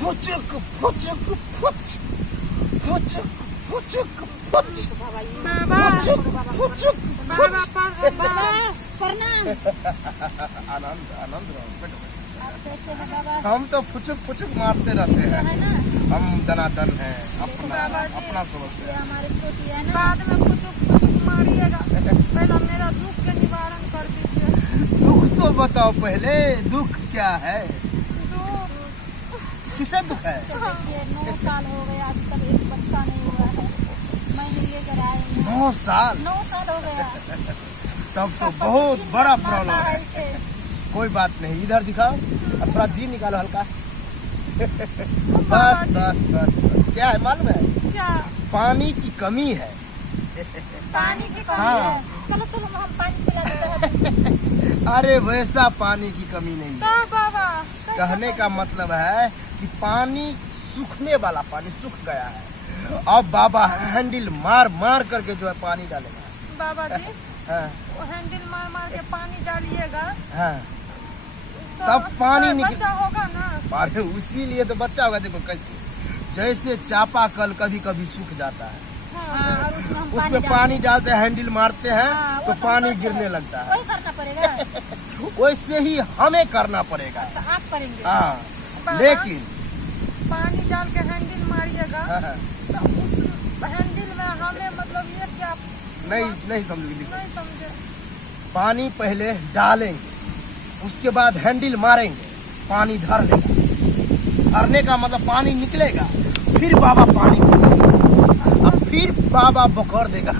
फुचुक फुचुक फुच फुचुक फुचुक फुच फुचुक फुचुक फुच। प्रणाम। आनंद आनंद रहो। आप कैसे हैं बाबा? हम तो फुचुक फुचुक मारते रहते हैं। है ना? हम दनादन हैं, अपना अपना समझते ये हैं। हमारे छोटी है ना। बाद में फुचुक फुचुक मारिएगा, पहले मेरा दुख के निवारण कर दीजिए। दुख तो बताओ पहले, दुख क्या है? दुख किसे दुख है? देखिए 9 साल हो गया, अभी तक एक बच्चा नहीं हुआ है। मैंने ये कराया 9 साल? 9 साल हो गया। तब तो बहुत बड़ा मारना प्रॉब्लम है। इसे। कोई बात नहीं, इधर दिखाओ और थोड़ा जी निकालो हल्का। बस बस बस बस। क्या है मालूम है? क्या? पानी की कमी है। पानी की कमी हाँ। है? चलो चलो हम पानी पिला देते हैं। अरे वैसा पानी की कमी नहीं है। तो बाबा कहने का मतलब है कि पानी सूखने वाला पानी सूख गया है। अब बाबा हैंडल मार मार करके जो है पानी डालेगा। बाबा जी हाँ, वो हैंडल मार मार के पानी डालिएगा हाँ। तो तब पानी निकल- बच्चा होगा ना। अरे उसीलिए तो बच्चा होगा। देखो कैसे, जैसे चापाकल कभी कभी सूख जाता है, हाँ, और उसमें हम उसमें पानी डालते हैं, हैंडल मारते हैं हाँ, वो तो तो पानी करते गिरने हैं। लगता है। वही करना पड़ेगा। वैसे ही हमें करना पड़ेगा। अच्छा आप करेंगे। हाँ, बाबा, लेकिन पानी डाल के हैंडल मारिएगा हाँ, हाँ, तो उस हैंडल में हमें मतलब ये क्या नहीं समझोगे। नहीं समझे। पानी पहले डालेंगे, उसके बाद हैंडल मारेंगे, पानी धर लेगा। धरने का मतलब पानी निकलेगा, फिर बाबा पानी पिएंगे, अब फिर बाबा बखर देगा।